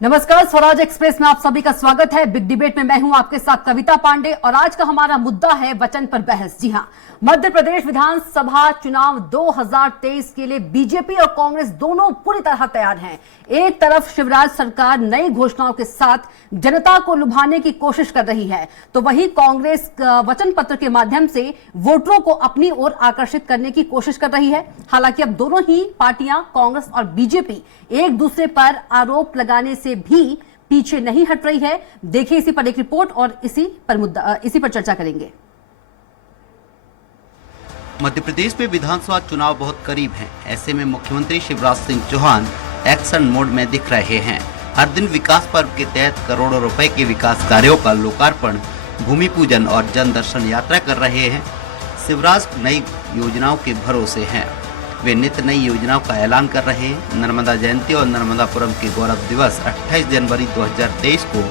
नमस्कार, स्वराज एक्सप्रेस में आप सभी का स्वागत है। बिग डिबेट में मैं हूं आपके साथ कविता पांडे और आज का हमारा मुद्दा है वचन पर बहस। जी हां, मध्य प्रदेश विधानसभा चुनाव 2023 के लिए बीजेपी और कांग्रेस दोनों पूरी तरह तैयार हैं। एक तरफ शिवराज सरकार नई घोषणाओं के साथ जनता को लुभाने की कोशिश कर रही है, तो वहीं कांग्रेस वचन पत्र के माध्यम से वोटरों को अपनी ओर आकर्षित करने की कोशिश कर रही है। हालांकि अब दोनों ही पार्टियां, कांग्रेस और बीजेपी, एक दूसरे पर आरोप लगाने से भी पीछे नहीं हट रही है। देखिए इसी पर एक रिपोर्ट और इसी पर चर्चा करेंगे। मध्य प्रदेश में विधानसभा चुनाव बहुत करीब हैं। ऐसे में मुख्यमंत्री शिवराज सिंह चौहान एक्शन मोड में दिख रहे हैं। हर दिन विकास पर्व के तहत करोड़ों रुपए के विकास कार्यों का लोकार्पण, भूमि पूजन और जन दर्शन यात्रा कर रहे हैं। शिवराज नई योजनाओं के भरोसे हैं। वे नित्य नई योजनाओं का ऐलान कर रहे हैं। नर्मदा जयंती और नर्मदापुरम के गौरव दिवस 28 जनवरी 2023 को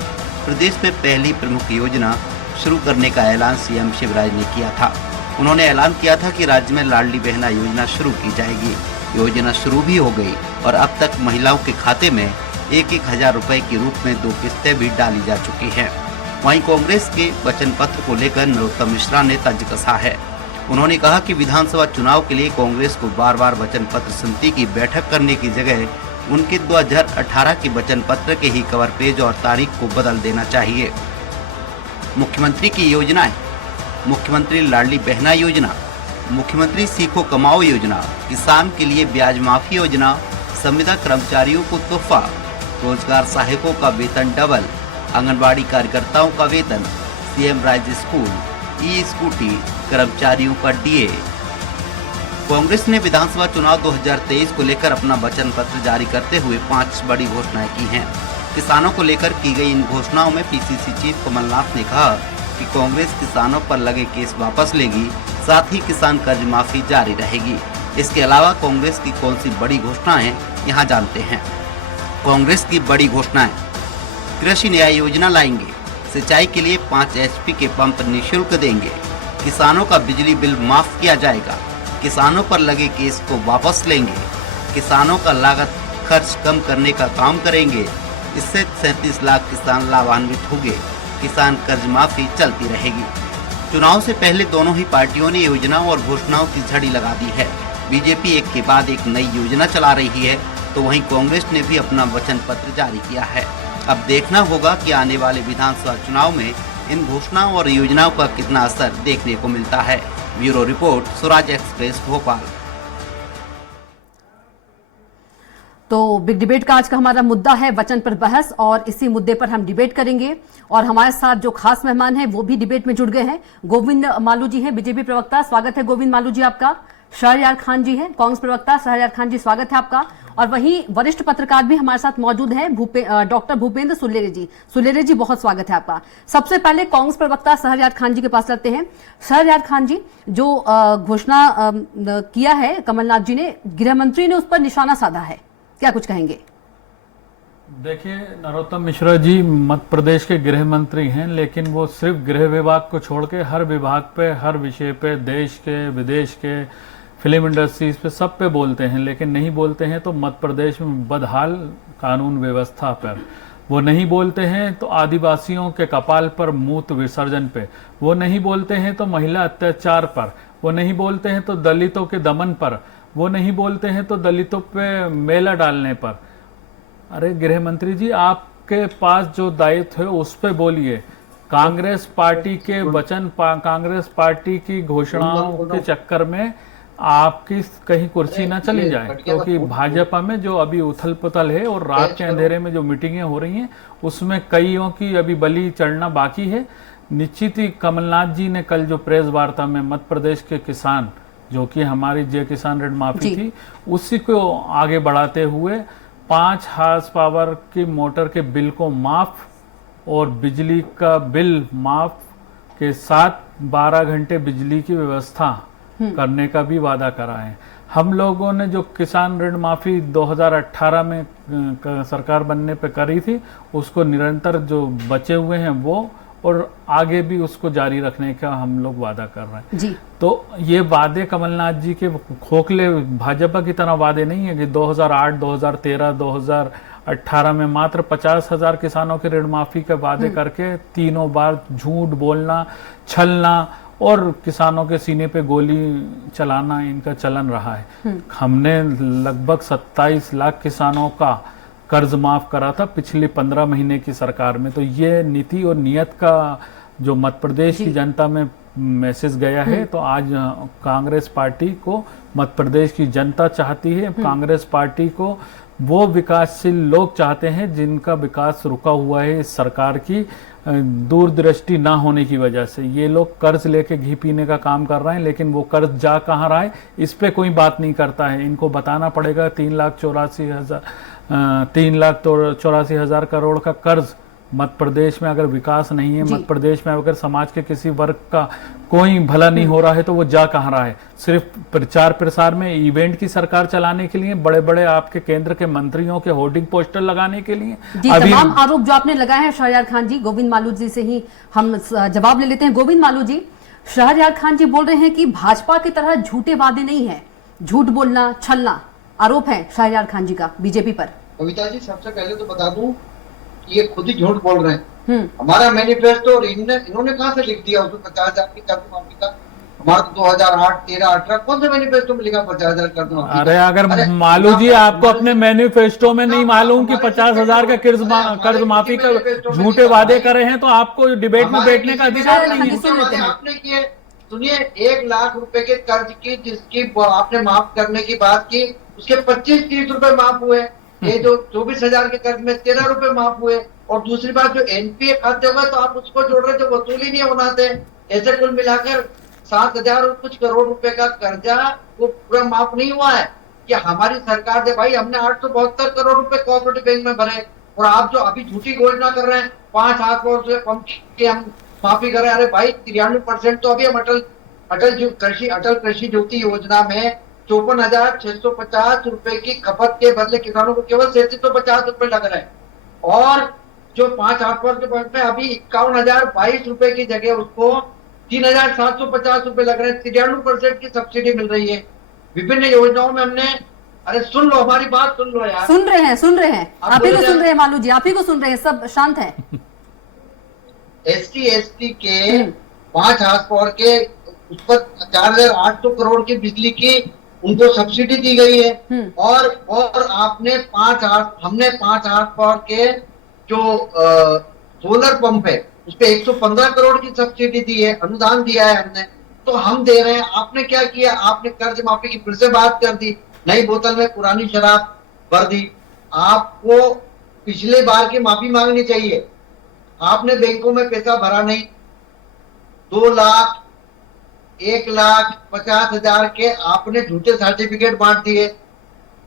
प्रदेश में पहली प्रमुख योजना शुरू करने का ऐलान सीएम शिवराज ने किया था। उन्होंने ऐलान किया था कि राज्य में लाडली बहना योजना शुरू की जाएगी। योजना शुरू भी हो गई और अब तक महिलाओं के खाते में 1,000 रुपए के रूप में 2 किस्तें भी डाली जा चुकी हैं। वहीं कांग्रेस के वचन पत्र को लेकर नरोत्तम मिश्रा ने तंज कसा है। उन्होंने कहा कि विधानसभा चुनाव के लिए कांग्रेस को बार बार वचन पत्र समिति की बैठक करने की जगह उनके 2018 के वचन पत्र के ही कवर पेज और तारीख को बदल देना चाहिए। मुख्यमंत्री की योजनाएं, मुख्यमंत्री लाडली बहना योजना, मुख्यमंत्री सीखो कमाओ योजना, किसान के लिए ब्याज माफी योजना, संविदा कर्मचारियों को तोहफा, रोजगार सहायकों का वेतन डबल, आंगनबाड़ी कार्यकर्ताओं का वेतन, सीएम राज्य स्कूल, ई स्कूटी, कर्मचारियों का डीए। कांग्रेस ने विधानसभा चुनाव 2023 को लेकर अपना वचन पत्र जारी करते हुए 5 बड़ी घोषणाएं की हैं। किसानों को लेकर की गई इन घोषणाओं में पीसीसी चीफ कमलनाथ ने कहा कि कांग्रेस किसानों पर लगे केस वापस लेगी, साथ ही किसान कर्ज माफी जारी रहेगी। इसके अलावा कांग्रेस की कौन सी बड़ी घोषणाएं हैं, यहाँ जानते हैं। कांग्रेस की बड़ी घोषणाएं: कृषि न्याय योजना लाएंगे, सिंचाई के लिए 5 HP के पंप निःशुल्क देंगे, किसानों का बिजली बिल माफ किया जाएगा, किसानों पर लगे केस को वापस लेंगे, किसानों का लागत खर्च कम करने का काम करेंगे। इससे 37 लाख किसान लाभान्वित होंगे। किसान कर्ज माफी चलती रहेगी। चुनाव से पहले दोनों ही पार्टियों ने योजनाओं और घोषणाओं की झड़ी लगा दी है। बीजेपी एक के बाद एक नई योजना चला रही है, तो वहीं कांग्रेस ने भी अपना वचन पत्र जारी किया है। अब देखना होगा कि आने वाले विधानसभा चुनाव में इन घोषणाओं और योजनाओं का कितना असर देखने को मिलता है। Bureau report, Swaraj express, Bhopal. तो बिग डिबेट का आज का हमारा मुद्दा है वचन पर बहस और इसी मुद्दे पर हम डिबेट करेंगे। और हमारे साथ जो खास मेहमान हैं वो भी डिबेट में जुड़ गए हैं। गोविंद मालू जी हैं, बीजेपी प्रवक्ता, स्वागत है गोविंद मालू जी आपका। शहरयार खान जी हैं, कांग्रेस प्रवक्ता, शहरयार खान जी स्वागत है आपका। और वहीं वरिष्ठ पत्रकार भी हमारे साथ मौजूद हैं, डॉक्टर भूपेंद्र सुल्लेरे जी। सुल्लेरे जी, बहुत स्वागत है आपका। सबसे पहले कांग्रेस प्रवक्ता शहरयार खान जी के पास चलते हैं। शहरयार खान जी, जो घोषणा किया है कमलनाथ जी ने, गृह मंत्री ने उस पर निशाना साधा है, क्या कुछ कहेंगे? देखिए, नरोत्तम मिश्रा जी मध्य प्रदेश के गृह मंत्री हैं, लेकिन वो सिर्फ गृह विभाग को छोड़ के हर विभाग पे, हर विषय पे, देश के, विदेश के, फिल्म इंडस्ट्रीज पे, सब पे बोलते हैं। लेकिन नहीं बोलते हैं तो मध्य प्रदेश में बदहाल कानून व्यवस्था पर, वो नहीं बोलते हैं तो आदिवासियों के कपाल पर मूत्र विसर्जन पे, वो नहीं बोलते हैं तो महिला अत्याचार पर, वो नहीं बोलते हैं तो दलितों के दमन पर, वो नहीं बोलते हैं तो दलितों पे मेला डालने पर। अरे गृह मंत्री जी, आपके पास जो दायित्व है उस पे बोलिए। कांग्रेस पार्टी के वचन, कांग्रेस पार्टी की घोषणाओं के चक्कर में आपकी कहीं कुर्सी ना चली जाए, क्योंकि भाजपा में जो अभी उथल पुथल है और रात के अंधेरे में जो मीटिंगें हो रही हैं उसमें कईयों की अभी बलि चढ़ना बाकी है। निश्चित ही कमलनाथ जी ने कल जो प्रेस वार्ता में मध्य प्रदेश के किसान, जो कि हमारी जय किसान ऋण माफी थी, उसी को आगे बढ़ाते हुए 5 हॉर्स पावर की मोटर के बिल को माफ और बिजली का बिल माफ के साथ 12 घंटे बिजली की व्यवस्था करने का भी वादा करा है। हम लोगों ने जो किसान ऋण माफी 2018 में सरकार बनने पे करी थी, उसको निरंतर जो बचे हुए हैं वो, और आगे भी उसको जारी रखने का हम लोग वादा कर रहे हैं जी। तो ये वादे कमलनाथ जी के खोखले भाजपा की तरह वादे नहीं है कि 2008, 2013, 18 में मात्र 50,000 किसानों के ऋण माफी के वादे करके तीनों बार झूठ बोलना, छलना और किसानों के सीने पे गोली चलाना इनका चलन रहा है। हमने लगभग 27 लाख किसानों का कर्ज माफ करा था पिछली 15 महीने की सरकार में। तो ये नीति और नियत का जो मध्य प्रदेश की जनता में मैसेज गया है, तो आज कांग्रेस पार्टी को मध्य प्रदेश की जनता चाहती है। कांग्रेस पार्टी को वो विकासशील लोग चाहते हैं जिनका विकास रुका हुआ है इस सरकार की दूरदृष्टि ना होने की वजह से। ये लोग कर्ज लेके घी पीने का काम कर रहे हैं, लेकिन वो कर्ज जा कहाँ रहा है इस पे कोई बात नहीं करता है। इनको बताना पड़ेगा 3,84,000 करोड़ का कर्ज मध्य प्रदेश में अगर विकास नहीं है, मध्य प्रदेश में अगर समाज के किसी वर्ग का कोई भला नहीं हो रहा है, तो वो जा कहाँ रहा है। सिर्फ प्रचार प्रसार में, इवेंट की सरकार चलाने के लिए, बड़े बड़े आपके केंद्र के मंत्रियों के होर्डिंग पोस्टर लगाने के लिए। जी, तमाम आरोप जो आपने लगाए हैं शहरयार खान जी, गोविंद मालू जी से ही हम जवाब ले लेते हैं। गोविंद मालू जी, शहरयार खान जी बोल रहे हैं कि भाजपा की तरह झूठे वादे नहीं है, झूठ बोलना, छलना आरोप है शहरयार खान जी का बीजेपी पर। कविता जी, सबसे पहले तो बता दूं ये खुद ही झूठ बोल रहे हैं। हमारा मैनिफेस्टो और इन्होंने कहां से लिख दिया उसमें 50,000 की कर्ज माफी का? हमारा 2008, 13, 18 कौन से मैनिफेस्टो में लिखा 50,000 कर्ज माफी? अरे अगर मालू जी आपको अपने मैनिफेस्टो में नहीं मालूम कि 50,000 का कर्ज माफी का झूठे वादे करे हैं, तो आपको डिबेट में बैठने का अधिकार नहीं है। आपने किए, सुनिए, 1 लाख रुपए के कर्ज की जिसकी आपने माफ करने की बात की, उसके 25-30 रुपए माफ हुए। ये जो 24,000 के कर्ज में 13 रुपए माफ हुए। और दूसरी बात, जो एनपीए खाते होगा तो आप उसको जोड़ रहे, जो वसूली नहीं होना थे। ऐसे कुल मिलाकर 7,000 और कुछ करोड़ रुपए का कर्जा वो पूरा माफ नहीं हुआ है। कि हमारी सरकार दे भाई, हमने 872 करोड़ रुपए कोऑपरेटिव बैंक में भरे, और आप जो अभी झूठी घोषणा कर रहे हैं 5 हाथ वर्ष से कम की हम माफी कर रहे हैं। अरे भाई 93% तो अभी हम अटल कृषि ज्योति योजना में 54,650 रुपए की खपत के बदले किसानों को केवल 3750 रुपए लग रहे हैं। और जो 5 हाथ वर्ष के बैंक में अभी 51,022 रुपए की जगह उसको 3,750 रुपए लग रहे हैं। 93% की सब्सिडी मिल रही है विभिन्न योजनाओं में। हमने, अरे सुन लो, हमारी बात सुन लो यार। सुन रहे हैं आप ही को सुन रहे हैं मालू जी, आप ही को सुन रहे हैं, सब शांत है। ST के 5 हाथ पावर के उस पर 4,800 करोड़ की बिजली की उनको सब्सिडी दी गई है। और हमने 5 हाथ पावर के जो सोलर पंप है उस पे 115 करोड़ की सब्सिडी दी है, अनुदान दिया है हमने। तो हम दे रहे हैं। आपने क्या किया? आपने कर्ज माफी की फिर से बात कर दी, नई बोतल में पुरानी शराब भर दी। आपको पिछले बार की माफी मांगनी चाहिए। आपने बैंकों में पैसा भरा नहीं। 2 लाख, 1,50,000 के आपने झूठे सर्टिफिकेट बांट दिए।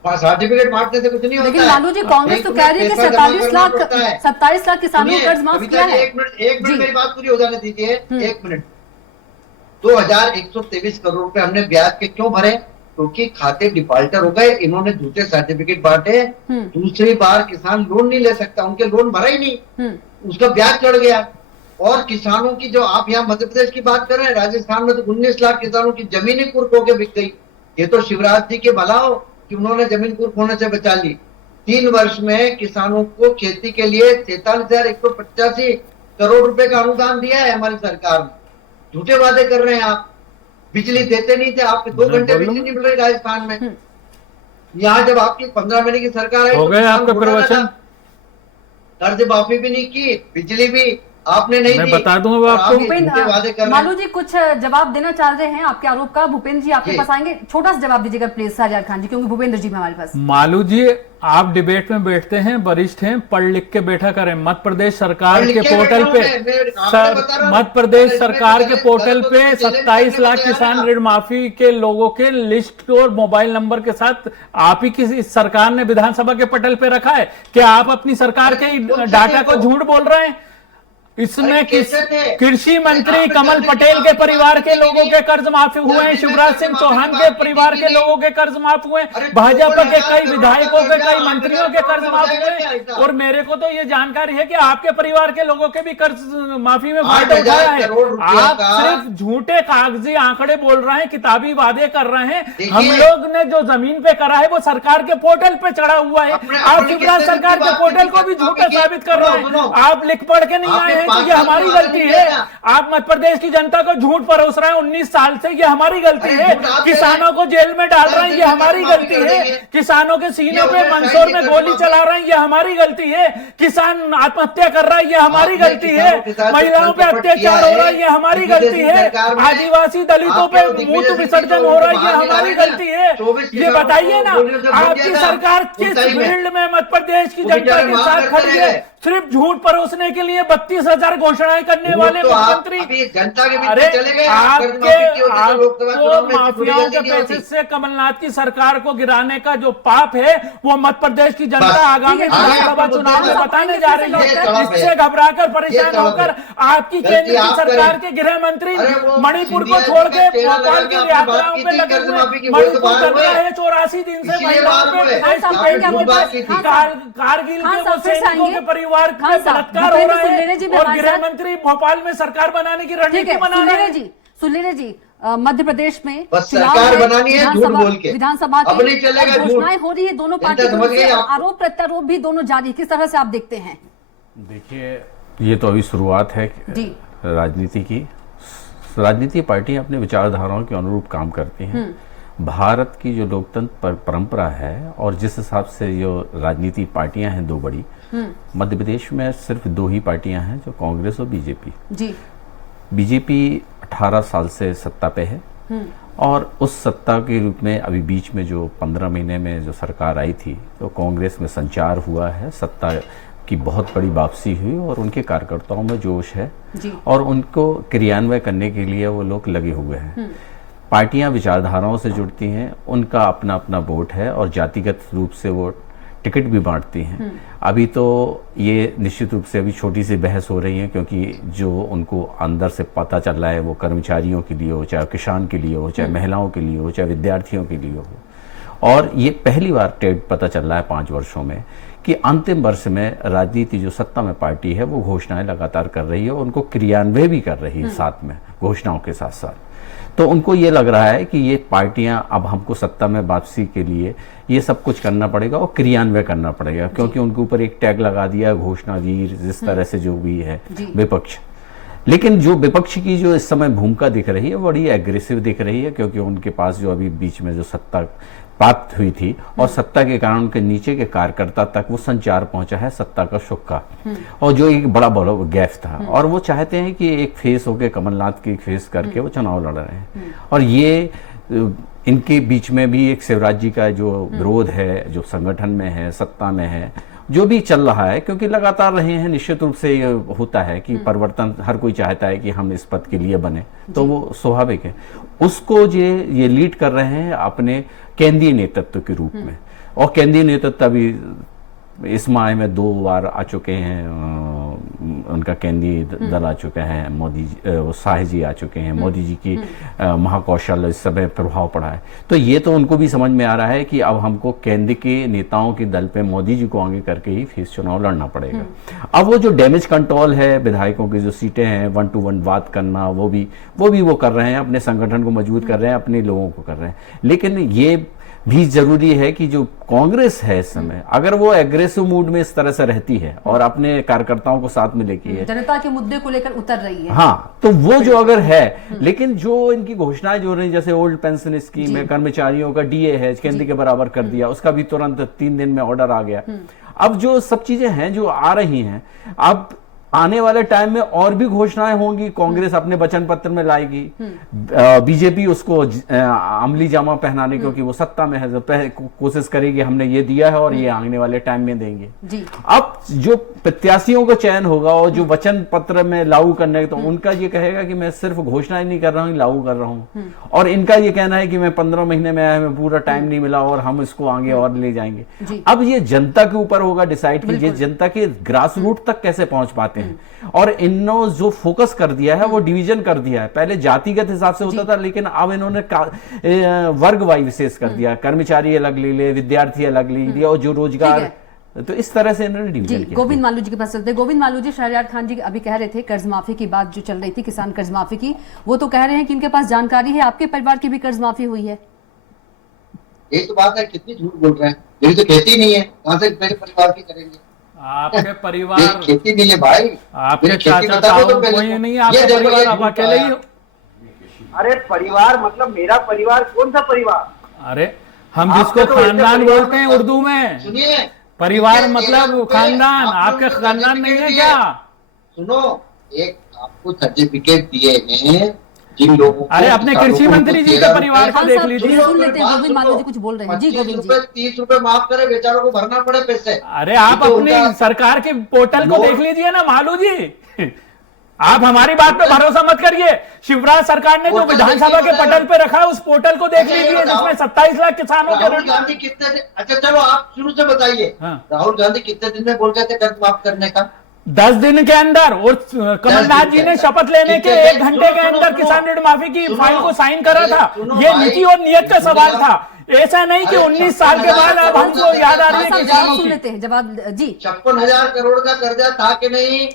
सर्टिफिकेट बांटने से कुछ नहीं होता। लेकिन लालू जी, कांग्रेस तो कह रही है कि 27 लाख किसानों को कर्ज माफ किया है। एक मिनट मेरी बात पूरी हो जाने दीजिए। 1 मिनट। 2,123 करोड़ रुपए हमने ब्याज के क्यों भरे? क्योंकि खाते डिफॉल्टर हो गए, इन्होंने झूठे सर्टिफिकेट बांटे। दूसरी बार किसान लोन नहीं ले सकता, उनके लोन भरा ही नहीं, उसका ब्याज चढ़ गया। और किसानों की, जो आप यहाँ मध्य प्रदेश की बात कर रहे हैं, राजस्थान में तो 19 लाख किसानों की जमीन ही कुर्क होकर बिक गई। ये तो शिवराज जी के भला हो कि उन्होंने जमीन कुर्क होने से बचा ली। 3 वर्ष में किसानों को खेती के लिए 43,185 करोड़ रुपए का अनुदान दिया है हमारी सरकार ने। झूठे वादे कर रहे हैं आप। बिजली देते नहीं थे, आपके 2 घंटे बिजली नहीं मिल रही राजस्थान में। यहाँ जब आपकी 15 महीने की सरकार आई, हो गए आपका प्रवचन। कर्ज माफी भी नहीं की, बिजली भी आपने नहीं दी। बता दूंगा आपको। भूपेंद्र मालू जी कुछ जवाब देना चाह रहे हैं आपके आरोप का। भूपेंद्र जी आपके पास आएंगे, छोटा सा जवाब दीजिएगा प्लीज शहरयार खान जी, क्योंकि भूपेंद्र जी हमारे पास। मालू जी, आप डिबेट में बैठते हैं, वरिष्ठ हैं, पढ़ लिख के बैठा करें। मध्य प्रदेश सरकार के पोर्टल पे 27 लाख किसान ऋण माफी के लोगों के लिस्ट और मोबाइल नंबर के साथ आप ही की सरकार ने विधानसभा के पटल पे रखा है। क्या आप अपनी सरकार के डाटा को झूठ बोल रहे हैं? इसमें कैसे थे? कृषि मंत्री आपने कमल कर्ज पटेल माफ के किए, परिवार के आपने लोगों किए। के कर्ज माफ हुए हैं, शिवराज सिंह चौहान के परिवार के लोगों के कर्ज माफ हुए, भाजपा के कई विधायकों के, कई मंत्रियों के कर्ज माफ हुए। और मेरे को तो ये जानकारी है कि आपके परिवार के लोगों के भी कर्ज माफी में फायदा उठाया है। आप सिर्फ झूठे कागजी आंकड़े बोल रहे हैं, किताबी वादे कर रहे हैं। हम लोग ने जो जमीन पे करा है वो सरकार के पोर्टल पे चढ़ा हुआ है। आप शिवराज सरकार के पोर्टल को भी झूठा साबित कर रहे हैं। आप लिख पढ़ के नहीं आए हैं तो ये हमारी गलती है। आप मध्य प्रदेश की जनता को झूठ परोस रहे हैं 19 साल से, ये हमारी गलती है। किसानों को जेल में डाल रहे हैं, ये हमारी गलती है। किसानों के सीने पे मंदसौर में गोली चला रहे हैं, ये हमारी गलती है। किसान आत्महत्या कर रहा है, ये हमारी गलती है। महिलाओं पे अत्याचार हो रहा है, ये हमारी गलती है। आदिवासी दलितों पे मूत्र विसर्जन हो रहा है, ये हमारी गलती है। ये बताइए ना, आपकी सरकार किस फील्ड में मध्य प्रदेश की जनता के साथ खड़ी है? सिर्फ झूठ परोसने के लिए 32,000 घोषणाएं करने वाले मुख्यमंत्री। जनता के अरे आपको माफियाओं के पैसे से कमलनाथ की सरकार को गिराने का जो पाप है वो मध्य प्रदेश की जनता आगामी विधानसभा चुनाव में बताने जा रही है। इससे घबराकर परेशान होकर आपकी केंद्र की सरकार के गृह मंत्री मणिपुर को छोड़ के भोपाल की यात्राओं पे लगे हुए। मणिपुर कर रहा है 84 दिन से महिलाओं पे, कारगिल के वो सैनिकों के परिवार का बलात्कार हो रहा है और गृह मंत्री भोपाल में सरकार बनाने की रणनीति बना रहे हैं। सुनील जी, मध्य प्रदेश में बस सरकार बनानी है झूठ बोल के, विधानसभा अब नहीं चलेगा झूठ। घोषणाएं हो रही है दोनों पार्टियों से, आरोप प्रत्यारोप भी दोनों जारी। किस तरह से आप देखते हैं? देखिए, ये तो अभी शुरुआत है राजनीति की। राजनीति पार्टियां अपने विचारधाराओं के अनुरूप काम करती हैं। भारत की जो लोकतंत्र परंपरा है और जिस हिसाब से जो राजनीति पार्टियां हैं दो बड़ी, मध्य प्रदेश में सिर्फ दो ही पार्टियां हैं, जो कांग्रेस और बीजेपी। जी, बीजेपी 18 साल से सत्ता पे है और उस सत्ता के रूप में अभी बीच में जो 15 महीने में जो सरकार आई थी तो कांग्रेस में संचार हुआ है, सत्ता की बहुत बड़ी वापसी हुई और उनके कार्यकर्ताओं में जोश है और उनको क्रियान्वयन करने के लिए वो लोग लगे हुए हैं। पार्टियां विचारधाराओं से जुड़ती हैं, उनका अपना अपना वोट है और जातिगत रूप से वो टिकट भी बांटती हैं। अभी तो ये निश्चित रूप से अभी छोटी सी बहस हो रही है क्योंकि जो उनको अंदर से पता चल रहा है वो कर्मचारियों के लिए हो, चाहे किसान के लिए हो, चाहे महिलाओं के लिए हो, चाहे विद्यार्थियों के लिए हो। और ये पहली बार ट्रेड पता चल रहा है 5 वर्षों में कि अंतिम वर्ष में राजनीति जो सत्ता में पार्टी है वो घोषणाएं लगातार कर रही है और उनको क्रियान्वयन भी कर रही है साथ में, घोषणाओं के साथ साथ। तो उनको ये लग रहा है कि ये पार्टियां अब हमको सत्ता में वापसी के लिए ये सब कुछ करना पड़ेगा और क्रियान्वयन करना पड़ेगा क्योंकि उनके ऊपर एक टैग लगा दिया घोषणा वीर, जिस तरह से जो भी है विपक्ष। लेकिन जो विपक्ष की जो इस समय भूमिका दिख रही है बड़ी एग्रेसिव दिख रही है क्योंकि उनके पास जो अभी बीच में जो सत्ता प्राप्त हुई थी और सत्ता के कारण उनके नीचे के कार्यकर्ता तक वो संचार पहुंचा है सत्ता का सुख का, और जो एक बड़ा बड़ा गैप था और वो चाहते हैं कि एक फेस होके कमलनाथ की फेस करके वो चुनाव लड़ रहे हैं। और ये इनके बीच में भी एक शिवराज जी का जो विरोध है, जो संगठन में है, सत्ता में है, जो भी चल रहा है क्योंकि लगातार रहे हैं। निश्चित रूप से ये होता है कि परिवर्तन हर कोई चाहता है कि हम इस पद के लिए बने, तो वो स्वाभाविक है। उसको ये लीड कर रहे हैं अपने केंद्रीय नेतृत्व के रूप में, और केंद्रीय नेतृत्व अभी इस माह में 2 बार आ चुके हैं, उनका केंद्रीय दल आ चुका है, मोदी शाह जी आ चुके हैं, मोदी जी की महाकौशल इस समय प्रभाव पड़ा है। तो ये तो उनको भी समझ में आ रहा है कि अब हमको केंद्र के नेताओं के दल पे मोदी जी को आगे करके ही फेस चुनाव लड़ना पड़ेगा। अब वो जो डैमेज कंट्रोल है, विधायकों की जो सीटें हैं 1 to 1 बात करना, वो भी वो कर रहे हैं, अपने संगठन को मजबूत कर रहे हैं, अपने लोगों को कर रहे हैं। लेकिन ये भी जरूरी है कि जो कांग्रेस है इस समय अगर वो एग्रेसिव मूड में इस तरह से रहती है और अपने कार्यकर्ताओं को साथ में लेके है, जनता के मुद्दे को लेकर उतर रही है, हाँ, तो वो जो अगर है, लेकिन जो इनकी घोषणाएं जो रही जैसे ओल्ड पेंशन स्कीम है, कर्मचारियों का डीए है केंद्र के बराबर कर दिया, उसका भी तुरंत 3 दिन में ऑर्डर आ गया। अब जो सब चीजें हैं जो आ रही हैं, अब आने वाले टाइम में और भी घोषणाएं होंगी, कांग्रेस अपने वचन पत्र में लाएगी, बीजेपी उसको अमली जामा पहनाने क्योंकि वो सत्ता में है, कोशिश करेगी हमने ये दिया है और ये आने वाले टाइम में देंगे जी। अब जो प्रत्याशियों का चयन होगा और जो वचन पत्र में लागू करने, तो उनका ये कहेगा कि मैं सिर्फ घोषणा नहीं कर रहा हूँ, लागू कर रहा हूँ, और इनका ये कहना है कि मैं 15 महीने में आया, मैं पूरा टाइम नहीं मिला और हम इसको आगे और ले जाएंगे। अब ये जनता के ऊपर होगा डिसाइड कीजिए, जनता के ग्रास रूट तक कैसे पहुंच पाते चाहते हैं। और इन्होंने जो फोकस कर दिया है वो डिवीजन कर दिया है। पहले जातिगत हिसाब से होता था, लेकिन अब इन्होंने वर्ग वाई विशेष कर दिया। कर्मचारी अलग ले ले, विद्यार्थी अलग ले लिया, और जो रोजगार, तो इस तरह से इन्होंने डिवीजन किया। गोविंद मालू जी के पास चलते हैं। गोविंद मालू जी, शहरयार खान जी अभी कह रहे थे कर्ज माफी की बात जो चल रही थी, किसान कर्ज माफी की, वो तो कह रहे हैं कि इनके पास जानकारी है आपके परिवार की भी कर्ज माफी हुई है। ये तो बात है, कितनी झूठ बोल रहे हैं, मेरी तो खेती नहीं है, कहाँ से मेरे परिवार की करेंगे। आपके परिवार, खेती नहीं है भाई, आपके चाचा ताऊ कोई नहीं है, आपका परिवार आप अकेले ही हो। अरे परिवार मतलब मेरा परिवार, कौन सा परिवार? अरे हम जिसको खानदान बोलते हैं उर्दू में, सुनिए, परिवार मतलब खानदान, आपके खानदान नहीं है क्या? सुनो, एक आपको सर्टिफिकेट दिए हैं जिन लोगों को, अरे अपने कृषि मंत्री जी के परिवार को देख लीजिए। सुन लेते हैं, गोविंद मालू जी कुछ बोल रहे हैं। जी गोविंद जी, 30 रुपए माफ करे, बेचारों को भरना पड़े पैसे। अरे आप अपनी सरकार के पोर्टल को देख लीजिए ना मालू जी। आप हमारी बात पे भरोसा मत करिए। शिवराज सरकार ने जो विधानसभा के पटल पे रखा है उस पोर्टल को देख लीजिए, जिसमें 27 लाख किसानों के राहुल गांधी कितने दिन, अच्छा चलो आप शुरू से बताइए, राहुल गांधी कितने दिन में बोल गए थे कर्ज माफ करने का? 10 दिन के अंदर, और कमलनाथ जी ने शपथ लेने के 1 घंटे के अंदर किसान ऋण माफी की फाइल को साइन करा था। ये नीति और नियत का सवाल था, ऐसा नहीं कि 19 साल के बाद अब हमको याद आ रही है किसानों सुन की। लेते हैं जवाब जी। 56,000 करोड़ का कर्जा था कि नहीं?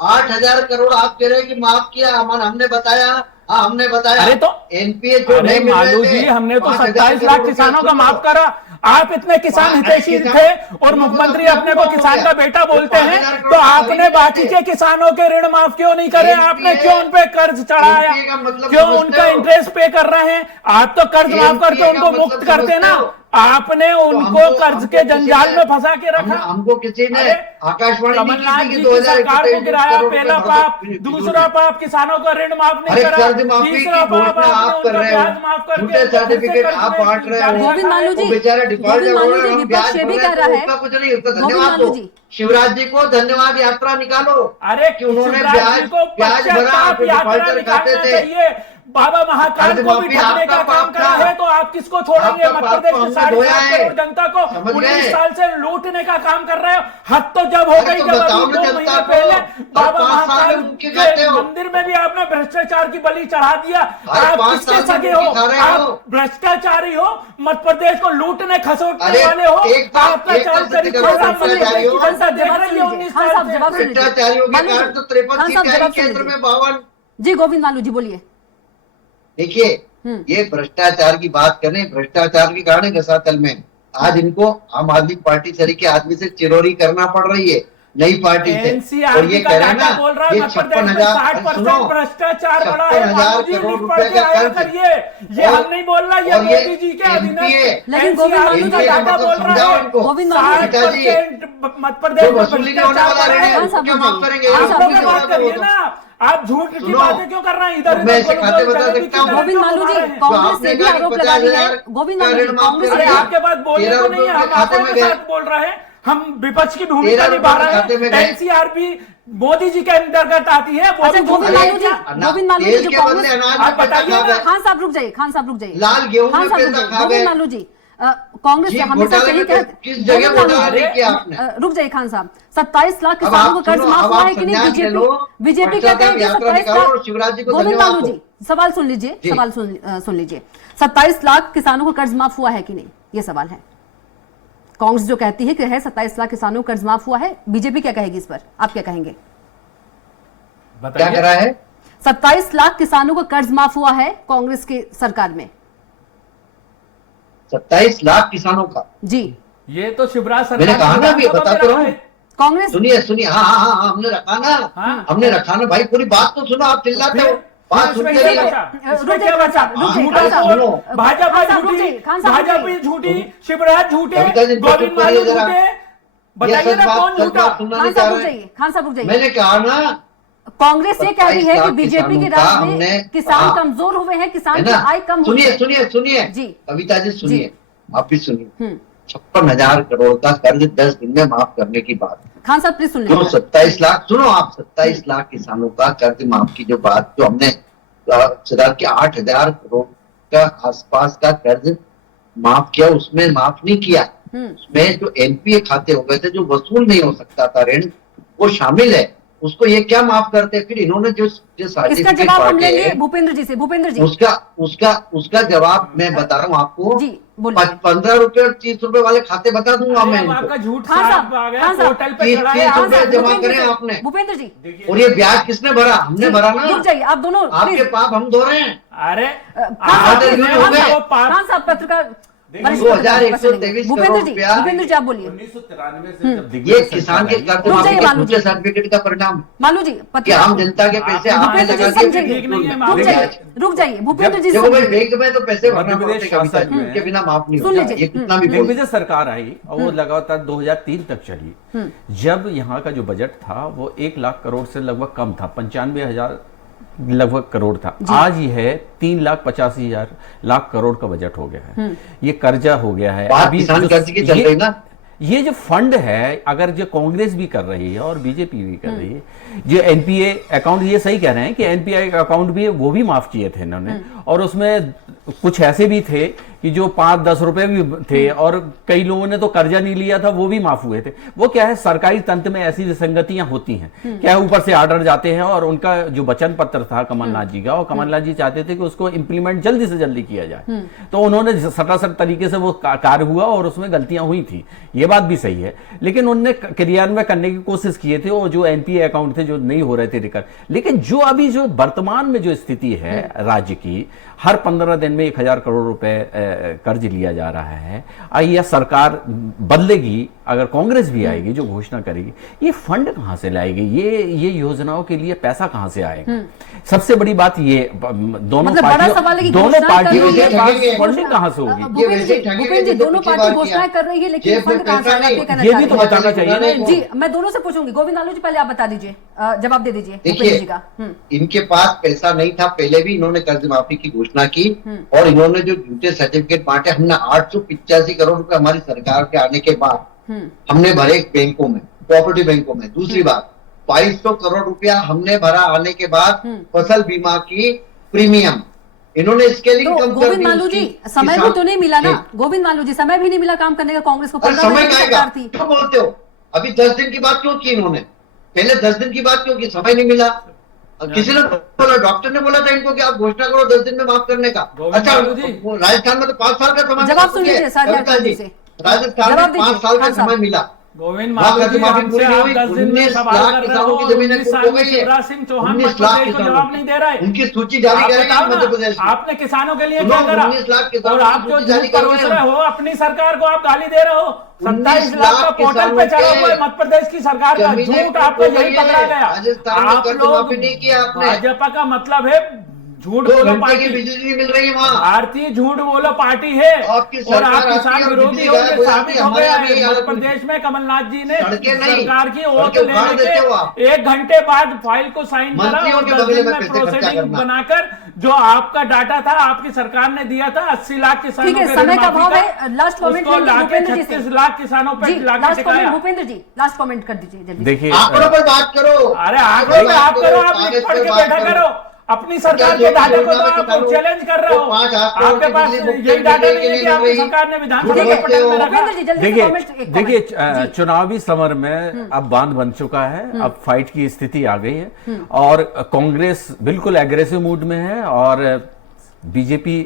8,000 करोड़ आप कह रहे हैं कि माफ किया, हमने बताया। हाँ हमने बताया। अरे तो एनपीए जो अरे नहीं मिल रहे मालू थे, जी, हमने तो 5,000 27 लाख करोड़ किसानों का सुनो। माफ करा। आप इतने किसान हितैषी थे और मुख्यमंत्री अपने को किसान का बेटा बोलते हैं, तो आपने बाकी के किसानों के ऋण माफ क्यों नहीं करे? आपने क्यों उन पे कर्ज चढ़ाया? क्यों उनका इंटरेस्ट पे कर रहे हैं? आप तो कर्ज माफ करके उनको मुक्त करते ना, आपने उनको कर्ज के जंजाल में फंसा के रखा। हमको किसी ने आकाशवाणी कमलनाथ जी की सरकार को गिराया, पहला पाप। दूसरा पाप, किसानों का ऋण माफ नहीं करा। तीसरा पाप, आपने उनका ब्याज माफ करके सर्टिफिकेट आप बांट रहे हो। गोविंद मालू जी, बेचारे डिफॉल्ट गोविंद मालू जी, विपक्ष ये भी कह रहा है, कुछ नहीं होता। गोविंद धन्यवाद मालू दो जी। शिवराज जी को, धन्यवाद यात्रा निकालो। अरे कि उन्होंने शिवराज जी को ब्याज भरा, पश्चाताप यात्रा डिफॉल्टर खाते निकालना थे। चाहिए। बाबा महाकाल कर्ज को भी माफी ठगने का आपका काम पाप करा था। है, तो आप किसको छोड़ेंगे? आपका मध्य पाप प्रदेश तो की हमने 7.5 धोया है। करोड़ जनता को समझ 19 गए। साल से लूटने का काम कर रहे हो। हद तो जब हो गई तो जब बताओ अभी ना 2 जनता महीने को, पहले बाबा 5 साल महाकाल में मुक्ति खाते के हो। मंदिर में भी आपने भ्रष्टाचार की बलि चढ़ा दिया। आप 5 किसके साल में सगे मुक्ति खा हो? रहे हो। आप भ्रष्टाचारी हो, मध्य प्रदेश को लूटने खसोटने अरे, वाले हो। एक बात- आपका एक चाल बात तरीका जवाब सब सुन लीजिए। देख खान साहब जवाब रही है सुन 19 लीजिए। खान साल साहब से। जवाब सुन लीजिए। भ्रष्टाचारियों के मालू जी, कारण तो 53 खान साहब सीटें आई, जवाब सुन केंद्र लीजिए। में 52। जी गोविंद मालू जी बोलिए। देखिए, ये भ्रष्टाचार की बात करें, भ्रष्टाचार के कारण घसा तल में आज इनको आम आदमी पार्टी तरीके आदमी से चिरोरी करना पड़ रही है, नई पार्टी से। एनसीआर ये का कह रहे हैं डाटा ना, बोल रहा है ये मध्य प्रदेश में 60% भ्रष्टाचार बढ़ा है। 56,000 मालू जी करोड़ लिख रुपए पढ़ के का आया कर्ज। करिए, ये और- हम नहीं बोल रहा, ये और ये मोदी जी के अधीनस्थ लेकिन गोविंद मालू जी, का डाटा बोल रहा समझाओ है। इनको। गोविंद मालू जी, 60% मध्य जो प्रदेश में वसूली नहीं होने वाला ऋण है, खान साहब क्यों माफ करेंगे? खान आप साहब लोग बोलिए। बात करिए ना, आप झूठ की सुनो, बातें क्यों कर रहे हैं? इधर मैं ऐसे खाते बता सकता हूँ। गोविंद मालू जी, कांग्रेस ने भी आरोप लगा दिया है। गोविंद मालू जी, कांग्रेस अरे ने आपके पास बोलने को नहीं है, हम आंखों के साथ बोल रहे हैं। हम विपक्ष की भूमिका 13 निभा रुपए खाते रहे में हैं। गए। एनसीआर भी मोदी जी के अंतर्गत आती है। वो अच्छा भी गोविंद झूठ मालू जी, है। गोविंद मालू जी तेल जो के बदले कांग्रेस, अनाज आप में पैसा बताइए खा ना। गए। खान साहब रुक जाइए, खान साहब रुक जाइए। लाल गेहूं खान में साहब रुक पैसा जाइए। खा गोविंद गए। मालू जी, कांग्रेस जी, हमेशा घोटाले सही में कह, किस जगह गोविंद मालू घोटाला जी, नहीं किया आपने? रुक जाइए खान साहब, 27 लाख अब किसानों को आप कर्ज सुनो, माफ अब हुआ आप है कि नहीं? संन्यास ले लो, बीजेपी कहते हैं कि यात्रा 27 निकालो लाख। और शिवराज जी को गोविंद धन्यवाद मालू दो। जी, सवाल सुन लीजिए, जी। सवाल सुन लीजिए। 27 लाख किसानों को कर्ज माफ हुआ है कि नहीं, ये सवाल है। कांग्रेस जो कहती है कि 27 लाख किसानों को कर्ज माफ हुआ है, बीजेपी क्या कहेगी इस पर? आप क्या कहेंगे? क्या करा है? 27 लाख किसानों को कर्ज माफ हुआ है कांग्रेस की सरकार में। 27 लाख किसानों का। जी, ये तो शिवराज मैंने कहा ना, अभी बता तो रहा हूँ। कांग्रेस सुनिए सुनिए, हाँ हाँ हाँ, हमने रखा ना, हाँ। हमने रखा ना भाई, पूरी बात तो सुनो, आप चिल्लाते हो, बात सुन के नहीं। भाजपा झूठी, भाजपा झूठी, शिवराज झूठे, कविता जी, गोविंद चुप मालू करिए जरा। झूठे, बताइए ना कौन झूठा? सुनना खान नहीं साहब चाह रुक रहे। जाइए, खान साहब रुक जाइए। मैंने कहा ना, कांग्रेस ये कह रही है कि 27 बीजेपी के लाख राज किसानों में का किसान हमने- कमजोर हुए हैं, है किसान की ना? आय कम हुई सुनिए है। सुनिए सुनिए, जी। कविता जी सुनिए, आप भी सुनिए। 56,000 करोड़ का कर्ज 10 दिन में माफ करने की बात। खान साहब प्लीज सुन जो लीजिए। 27 लाख, सुनो आप, 27 लाख किसानों का कर्ज माफ की जो बात, जो हमने सरकार के 8,000 करोड़ का आसपास का कर्ज माफ किया, उसमें माफ नहीं किया। उसमें जो एनपीए खाते हो गए थे, जो वसूल नहीं हो सकता था ऋण, वो शामिल है। उसको ये क्या माफ करते? फिर इन्होंने जो इसका सर्टिफिकेट जवाब हम बांटे लेंगे हैं, भूपेंद्र जी से। भूपेंद्र जी उसका जवाब मैं बता रहा हूँ आपको। जी बोलिए। 15 रुपए और 30 रुपए वाले खाते बता दूंगा मैं अब इनको। आपका झूठ हाँ साफ आ गया, पोर्टल पे 30 चढ़ा है। हाँ रुपए साहब, जमा भूपेंद्र करें जी, आपने। भूपेंद्र जी और ये ब्याज किसने भरा? हमने भरा ना। रुक जाइए आप दोनों आपके प्लीज। पाप हम धो रहे हैं। अरे खान साहब पत्रकार वरिष्ठ पत्रकार पर चलेंगे। 2123 भूपेंद्र करोड़ जी, रुपया भूपेंद्र जी आप बोलिए। 1993 से जब ये दिग्विजय किसान के सरकार कर्ज रुक माफी जाइए के मालू झूठे जी। सर्टिफिकेट का परिणाम मालू जी कि पत्रकार हम जनता के पैसे आप आपने भूपेंद्र जी लगा दिए समझेंगे। ठीक नहीं है, रुक जाइए, रुक जाइए भूपेंद्र जी देखो भाई, समझेंगे। बैंक में तो पैसे भरना मध्य प्रदेश पड़ते कविता शासन जी, में उनके बिना माफ नहीं सुन होता। लीजिए। ये कितना भी बोल। दिग्विजय सरकार आई और वो लगातार 2003 तक चली। जब यहाँ का जो बजट था वो 1 लाख करोड़ से लगभग कम था, 95,000 लगभग करोड़ था। आज ये है 3,85,000 लाख करोड़ का बजट हो गया है। ये कर्जा हो गया है। बात किसान कर्ज की चल रही ना। ये जो फंड है, अगर जो कांग्रेस भी कर रही है और बीजेपी भी कर रही है, जो एनपीए अकाउंट, ये सही कह रहे हैं कि एनपीए अकाउंट भी है, वो भी माफ किए थे इन्होंने। और उसमें कुछ ऐसे भी थे कि जो 5-10 रुपए भी थे, और कई लोगों ने तो कर्जा नहीं लिया था, वो भी माफ हुए थे। वो क्या है, सरकारी तंत्र में ऐसी विसंगतियां होती हैं। क्या है, ऊपर से ऑर्डर जाते हैं और उनका जो वचन पत्र था कमलनाथ जी का, और कमलनाथ जी चाहते थे कि उसको इंप्लीमेंट जल्दी से जल्दी किया जाए, तो उन्होंने सटासट तरीके से वो कार्य हुआ और उसमें गलतियां हुई थी, ये बात भी सही है। लेकिन उनने क्रियान्वयन करने की कोशिश किए थे, और जो एनपीए अकाउंट थे जो नहीं हो रहे थे रिकवर। लेकिन जो अभी जो वर्तमान में जो स्थिति है राज्य की, हर 15 दिन में 1,000 करोड़ रुपए कर्ज लिया जा रहा है। यह सरकार बदलेगी, अगर कांग्रेस भी आएगी, जो घोषणा करेगी, ये फंड कहां से लाएगी? ये योजनाओं के लिए पैसा कहां से आएगा? सबसे बड़ी बात ये दोनों मतलब बड़ा सवाल है कि पार्टियों के पास घोषणा फंडिंग कहां से होगी? भूपेंद्र जी दोनों पार्टी घोषणाएं कर रही है, लेकिन फंड कहां से आएगा, ये कहना ये भी तो चाहते बताना चाहिए ना। हैं। जी मैं दोनों से पूछूंगी। गोविंद आलू जी पहले आप बता दीजिए, जवाब दे दीजिए भूपेंद्र देखिए, जी का। इनके पास पैसा नहीं था, पहले भी इन्होंने कर्ज माफी की घोषणा की, और इन्होंने जो झूठे सर्टिफिकेट बांटे, हमने 885 करोड़ रुपए हमारी सरकार के आने के बाद हमने भरे बैंकों में, कोऑपरेटिव बैंकों में। दूसरी बात, 2200 करोड़ रुपया हमने भरा आने के बाद फसल बीमा की प्रीमियम। इन्होंने स्केलिंग तो कम कर गोविंद दी मालू उसकी। जी समय भी तो नहीं मिला ना। गोविंद मालू जी समय भी नहीं मिला काम करने का कांग्रेस को। 15 समय महीने की आएगा, सरकार थी। क्यों बोलते हो? अभी 10 दिन की बात क्यों की इन्होंने? पहले 10 दिन की बात क्यों की? समय नहीं मिला। किसी ने बोला, डॉक्टर ने बोला था इनको कि आप घोषणा करो 10 दिन में माफ करने का। अच्छा, राजस्थान में तो 5 साल का समय। जवाब सुन लीजिए कविता जी, से। राजस्थान जवाब में 5 दीजिए, साल का खान साहब। समय मिला। गोविंद मालू जी, हमसे आप 10 दिन में सवाल कर रहे हो, 19 साल में शिवराज सिंह चौहान मध्य प्रदेश को जवाब नहीं दे रहे। उनकी सूची जारी आप करेंगे बताओ ना, मध्य प्रदेश में। आपने किसानों के लिए क्या करा? 19 लाख किसानों और की आप जो सूची जारी झूठ परोस करेंगे। रहे हो, अपनी सरकार को आप गाली दे रहे हो। 27 लाख का पोर्टल पे चढ़ा हुआ है मध्य प्रदेश की सरकार का झूठ, आपको यही पकड़ा गया। आप लोग, भाजपा का मतलब है झूठ बोलो पार्टी, बिजली मिल रही है वहाँ। भारतीय झूठ बोलो पार्टी है, आपकी और आप सरकार किसान आती है और विरोधी बिजली हो, गायब ये हो साबित जाती है। हो गया हमारे है। यहाँ मध्य भी प्रदेश में कमलनाथ जी ने सड़कें नहीं, सरकार की ओट सड़कें उखाड़ लेने देते हो आप। के 1 घंटे बाद फाइल को साइन करा, मंत्रियों और के 10 बदले दिन में में पैसे खर्चा प्रोसीडिंग करना। बनाकर जो आपका डाटा था, आपकी सरकार ने दिया था 80 लाख किसानों ठीक है, के समय ऋण का माफी अभाव है। लास्ट कमेंट उसको लेंगे लाके भूपेंद्र जी से। 36 लाख किसानों जी पे लाके लास्ट कमेंट टिकाया। भूपेंद्र जी, लास्ट कमेंट कर दीजिए जल्दी। देखिए, आंकड़ों पर बात करो। अरे आंकड़ों पे आप करो, आप लिख पढ़ के बैठा करो। अपनी सरकार के डाटा को तो आप चैलेंज कर रहे हो। आपके पास यही डाटा नहीं है कि आपकी सरकार ने विधानसभा के पटल में रखा। भूपेंद्र जी जल्दी से कमेंट, एक देखिए कमेंट। चुनावी समर में अब बांध बन चुका है, अब फाइट की स्थिति आ गई है, और कांग्रेस बिल्कुल एग्रेसिव मूड में है, और बीजेपी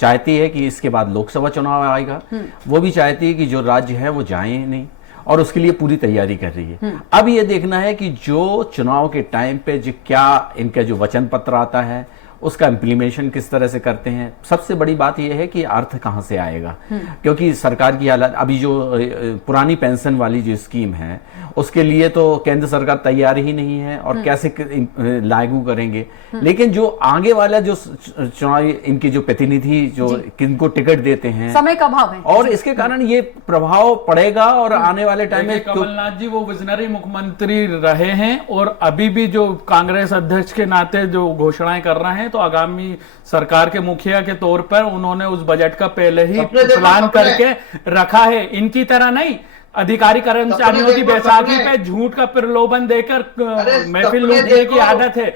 चाहती है कि इसके बाद लोकसभा चुनाव आएगा। वो भी चाहती है कि जो राज्य है वो जाए नहीं, और उसके लिए पूरी तैयारी कर रही है। अब ये देखना है कि जो चुनाव के टाइम पे जो क्या इनका जो वचन पत्र आता है, उसका इम्प्लीमेशन किस तरह से करते हैं। सबसे बड़ी बात यह है कि अर्थ कहां से आएगा, क्योंकि सरकार की हालत, अभी जो पुरानी पेंशन वाली जो स्कीम है, उसके लिए तो केंद्र सरकार तैयार ही नहीं है, और कैसे लागू करेंगे। लेकिन जो आगे वाला जो चुनावी इनके जो प्रतिनिधि जो किनको टिकट देते हैं, समय का अभाव है, और इसके कारण ये प्रभाव पड़ेगा, और आने वाले टाइम में कमलनाथ जी वो विजनरी मुख्यमंत्री रहे हैं, और अभी भी जो कांग्रेस अध्यक्ष के नाते जो घोषणाएं कर रहे हैं, तो आगामी सरकार के मुखिया के तौर पर उन्होंने उस बजट का पहले ही प्लान करके रखा है। इनकी तरह नहीं, अधिकारी कर्मचारियों की बैसाखी पे झूठ का प्रलोभन देकर महफिल लूटने की आदत है।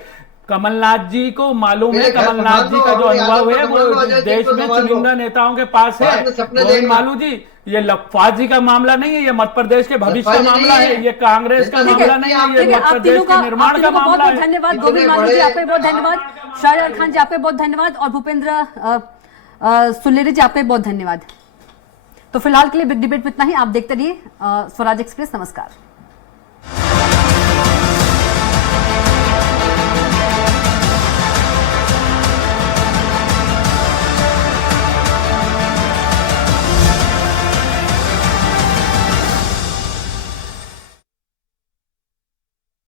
कमलनाथ जी को मालूम है, मेरे घर कमलनाथ जी का जो संभाल लो, अनुभव है यादव को वो संभाल लो, अजय देश को में संभाल लो। चुनिंदा नेताओं के पास है। बाद में सपने गोविंद देखना। मालू जी, ये लखफाजी का मामला नहीं है, ये मध्य प्रदेश के भविष्य का लखफाजी नहीं मामला है, है। ये कांग्रेस का ठीक है, मामला नहीं है, ये ठीक है, मध्य आप प्रदेश तीनों के निर्माण का बहुत मामला बहुत है। धन्यवाद। इतने गोविंद मालू जी, बड़े- आपको भी बहुत धन्यवाद। शाहजहां खान जी, आपको भी बहुत धन्यवाद। और भूपेंद्र सुलेरी जी, आपको भी बहुत धन्यवाद। तो फिलहाल के लिए बिग डिबेट में इतना ही। आप देखते रहिए स्वराज एक्सप्रेस। नमस्कार।